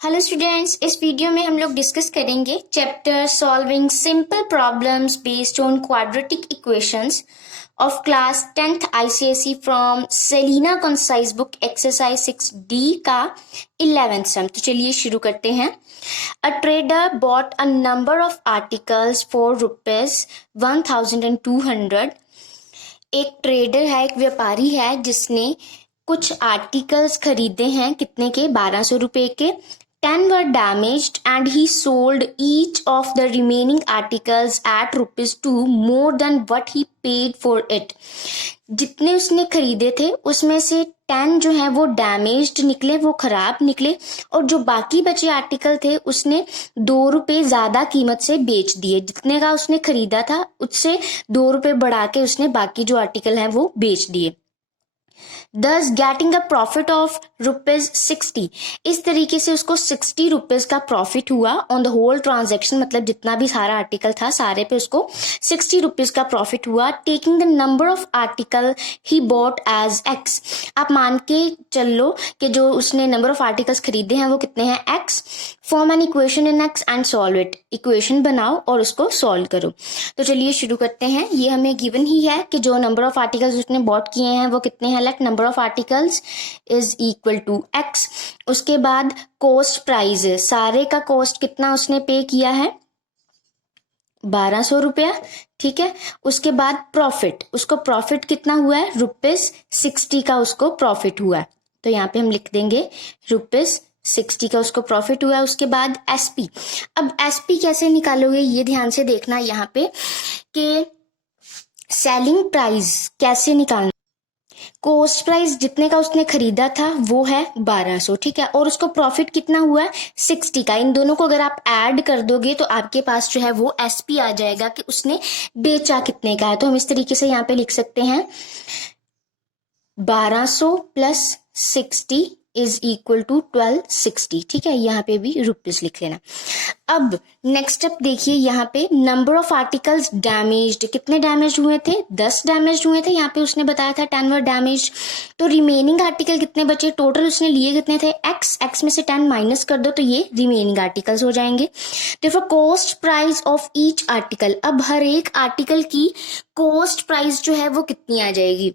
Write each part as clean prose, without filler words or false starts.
Hello students, इस video में हम लोग डिस्कस करेंगे chapter solving simple problems based on quadratic equations of class 10th ICSE from Selina Concise book exercise 6D का 11th sum. तो चलिए शुरू करते हैं। A trader bought a number of articles for ₹1,200। एक ट्रेडर है, एक व्यापारी है जिसने कुछ आर्टिकल्स खरीदे हैं, कितने के? 1200 रुपए के। 10 were damaged and he sold each of the remaining articles at ₹2 more than what he paid for it. जितने उसने खरीदे थे उसमें से 10 जो है वो डैमेज्ड निकले, वो खराब निकले, और जो बाकी बचे आर्टिकल थे उसने ₹2 ज्यादा कीमत से बेच दिए। जितने का उसने खरीदा था उससे ₹2 बढ़ा के उसने बाकी जो आर्टिकल हैं वो बेच दिए। Thus getting a profit of ₹60। इस तरीके से उसको ₹60 का प्रॉफिट हुआ ऑन द होल ट्रांजेक्शन, मतलब जितना भी सारा आर्टिकल था सारे पे उसको ₹60 का प्रॉफिट हुआ। Taking the number of article he bought as X। आप मान के चल लो कि जो उसने नंबर ऑफ आर्टिकल्स खरीदे हैं वो कितने हैं? X। Form an equation in X and solve it. Equation बनाओ और उसको सॉल्व करो। तो चलिए शुरू करते हैं। ये हमें गिवन ही है कि जो नंबर ऑफ आर्टिकल्स उसने बॉट किए हैं वो कितने हैं। Let number of articles is equal to X। उसके बाद कॉस्ट प्राइस, सारे का कॉस्ट कितना उसने पे किया है? 1200 रुपया, ठीक है। उसके बाद प्रॉफिट, उसको प्रॉफिट कितना हुआ है? ₹60 का उसको प्रॉफिट हुआ है। तो यहाँ पे हम लिख देंगे ₹60 का उसको प्रॉफिट हुआ है। उसके बाद एसपी। अब एसपी कैसे निकालोगे ये ध्यान से देखना यहाँ पे कि सेलिंग प्राइस कैसे निकालना। कॉस्ट प्राइस जितने का उसने खरीदा था वो है 1200, ठीक है, और उसको प्रॉफिट कितना हुआ है? 60 का। इन दोनों को अगर आप ऐड कर दोगे तो आपके पास जो है वो एसपी आ जाएगा कि उसने बेचा कितने का है। तो हम इस तरीके से यहाँ पे लिख सकते हैं 1200 प्लस 60 इज इक्वल टू 1260, ठीक है। यहाँ पे भी रुपीज लिख लेना। अब नेक्स्ट स्टेप देखिए, यहाँ पे नंबर ऑफ आर्टिकल्स डैमेज्ड, कितने डैमेज हुए थे? 10 डैमेज हुए थे। यहाँ पे उसने बताया था 10 वर डैमेज। तो रिमेनिंग आर्टिकल कितने बचे? टोटल उसने लिए कितने थे? X में से 10 माइनस कर दो तो ये रिमेनिंग आर्टिकल्स हो जाएंगे। देखो cost price of each article, अब हर एक आर्टिकल की कॉस्ट प्राइस जो है वो कितनी आ जाएगी।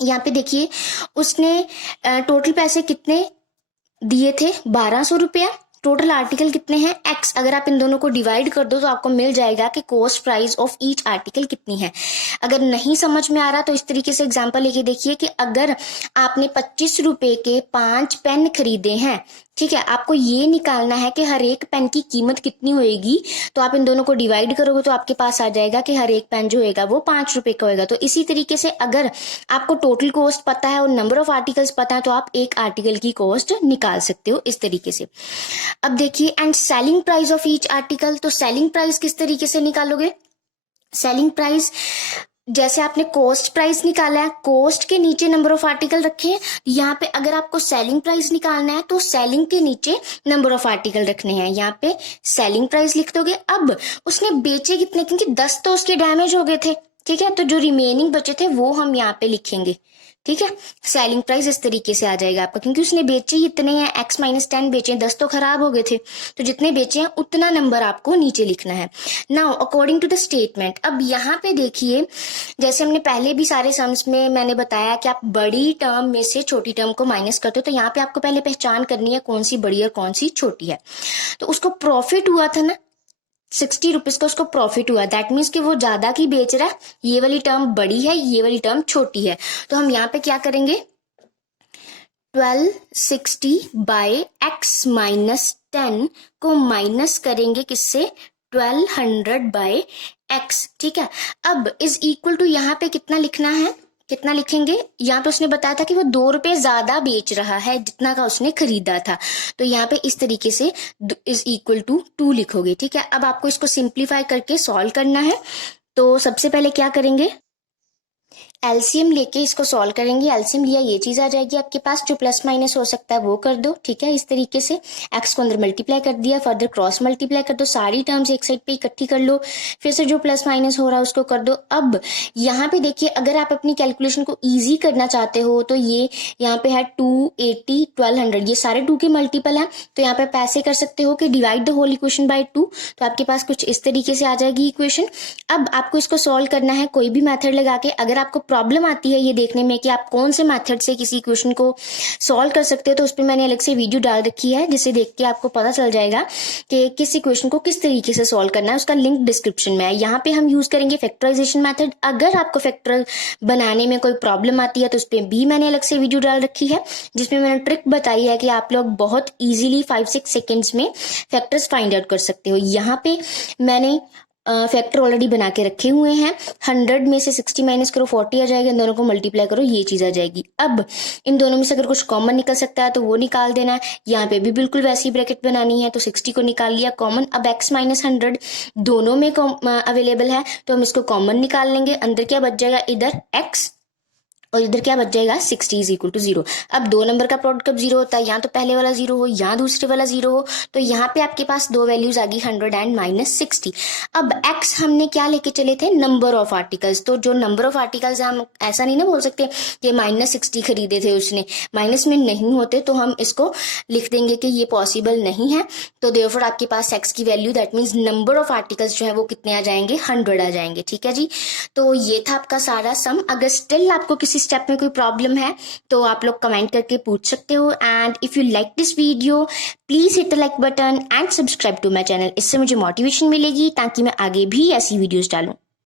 यहाँ पे देखिए उसने टोटल पैसे कितने दिए थे? 1200 रुपया। टोटल आर्टिकल कितने हैं? X। अगर आप इन दोनों को डिवाइड कर दो तो आपको मिल जाएगा कि cost price of each article कितनी है। अगर नहीं समझ में आ रहा तो इस तरीके से एग्जांपल लेके देखिए कि अगर आपने 25 रुपए के 5 पेन खरीदे हैं, ठीक है, आपको ये निकालना है कि हर एक पेन की कीमत कितनी होएगी। तो आप इन दोनों को डिवाइड करोगे तो आपके पास आ जाएगा कि हर एक पेन जो होएगा वो 5 रुपए का होएगा। तो इसी तरीके से अगर आपको टोटल कॉस्ट पता है और नंबर ऑफ आर्टिकल्स पता है तो आप एक आर्टिकल की कॉस्ट निकाल सकते हो इस तरीके से। अब देखिए and selling price of each article. तो सेलिंग प्राइस किस तरीके से निकालोगे? सेलिंग प्राइस जैसे आपने कॉस्ट प्राइस निकाला है, कॉस्ट के नीचे नंबर ऑफ आर्टिकल रखे हैं। यहाँ पे अगर आपको सेलिंग प्राइस निकालना है तो सेलिंग के नीचे नंबर ऑफ आर्टिकल रखने हैं। यहाँ पे सेलिंग प्राइस लिख दोगे। अब उसने बेचे कितने? क्योंकि 10 तो उसके डैमेज हो गए थे, ठीक है, तो जो रिमेनिंग बचे थे वो हम यहाँ पे लिखेंगे, ठीक है। सेलिंग प्राइस इस तरीके से आ जाएगा आपका, क्योंकि उसने बेचे ही इतने हैं, X माइनस 10 बेचे, 10 तो खराब हो गए थे, तो जितने बेचे हैं उतना नंबर आपको नीचे लिखना है। Now according to the statement. अब यहाँ पे देखिए जैसे हमने पहले भी सारे सम्स में मैंने बताया कि आप बड़ी टर्म में से छोटी टर्म को माइनस करते हो, तो यहाँ पे आपको पहले पहचान करनी है कौन सी बड़ी और कौन सी छोटी है। तो उसको प्रॉफिट हुआ था ना 60 रुपीज का, उसको प्रॉफिट हुआ, दैट मीन्स कि वो ज्यादा की बेच रहा है। ये वाली टर्म बड़ी है, ये वाली टर्म छोटी है। तो हम यहाँ पे क्या करेंगे? 1260 बाय X माइनस 10 को माइनस करेंगे किससे? 1200 बाय X, ठीक है। अब इज इक्वल टू यहाँ पे कितना लिखना है? कितना लिखेंगे? यहाँ पे उसने बताया था कि वो ₹2 ज्यादा बेच रहा है जितना का उसने खरीदा था, तो यहाँ पे इस तरीके से इज इक्वल टू 2 लिखोगे, ठीक है। अब आपको इसको सिंप्लीफाई करके सॉल्व करना है। तो सबसे पहले क्या करेंगे? एलसीएम लेके इसको सॉल्व करेंगे। एलसीएम लिया, ये चीज आ जाएगी आपके पास, जो प्लस माइनस हो सकता है वो कर दो, ठीक है। इस तरीके से एक्स को अंदर मल्टीप्लाई कर दिया, फर्दर क्रॉस मल्टीप्लाई कर दो, सारी टर्म्स एक साइड पे इकट्ठी कर लो, फिर से जो प्लस माइनस हो रहा है उसको कर दो। अब यहाँ पे देखिए, अगर आप अपनी कैलकुलेशन को ईजी करना चाहते हो तो ये यहाँ पे है 280 1200, ये सारे 2 के मल्टीपल है, तो यहाँ पे आप ऐसे कर सकते हो कि divide the whole equation by 2, तो आपके पास कुछ इस तरीके से आ जाएगी इक्वेशन। अब आपको इसको सॉल्व करना है कोई भी मेथड लगा के। अगर आपको प्रॉब्लम आती है ये देखने में कि आप कौन से मेथड से किसी इक्वेशन को सॉल्व कर सकते हो, तो उस पर मैंने अलग से वीडियो डाल रखी है, जिसे देख के आपको पता चल जाएगा कि किस इक्वेशन को किस तरीके से सॉल्व करना है। उसका लिंक डिस्क्रिप्शन में है। यहाँ पे हम यूज करेंगे फैक्टराइजेशन मेथड। अगर आपको फैक्टर बनाने में कोई प्रॉब्लम आती है तो उस पर भी मैंने अलग से वीडियो डाल रखी है, जिसमें मैंने ट्रिक बताई है कि आप लोग बहुत इजीली 5-6 सेकेंड्स में फैक्टर्स फाइंड आउट कर सकते हो। यहाँ पे मैंने फैक्टर ऑलरेडी बना के रखे हुए हैं। 100 में से 60 माइनस करो 40 आ जाएगा, इन दोनों को मल्टीप्लाई करो, ये चीज आ जाएगी। अब इन दोनों में से अगर कुछ कॉमन निकल सकता है तो वो निकाल देना है। यहाँ पे भी बिल्कुल वैसी ब्रैकेट बनानी है, तो 60 को निकाल लिया कॉमन। अब x माइनस 100 दोनों में अवेलेबल है, तो हम इसको कॉमन निकाल लेंगे। अंदर क्या बच जाएगा, इधर x और इधर क्या बच जाएगा, 60 इज इक्वल टू 0। अब दो नंबर का प्रोडक्ट कब जीरो होता है, यहाँ तो पहले वाला जीरो हो, यहाँ दूसरे वाला जीरो हो, तो यहाँ पे आपके पास दो वैल्यूज आ गई 100 एंड -60। अब x हमने क्या लेके चले थे, नंबर ऑफ आर्टिकल्स। तो जो नंबर ऑफ आर्टिकल्स हम ऐसा नहीं ना बोल सकते कि -60 खरीदे थे उसने, माइनस में नहीं होते, तो हम इसको लिख देंगे कि ये पॉसिबल नहीं है। तो देयरफॉर आपके पास x की value, that means number of articles जो है वो कितने आ जाएंगे, 100 आ जाएंगे, ठीक है जी। तो ये था आपका सारा सम। अगर स्टिल आपको किसी स्टेप में कोई प्रॉब्लम है तो आप लोग कमेंट करके पूछ सकते हो। And if you like this video please hit the like button and subscribe to my channel. इससे मुझे मोटिवेशन मिलेगी ताकि मैं आगे भी ऐसी वीडियोस डालूं।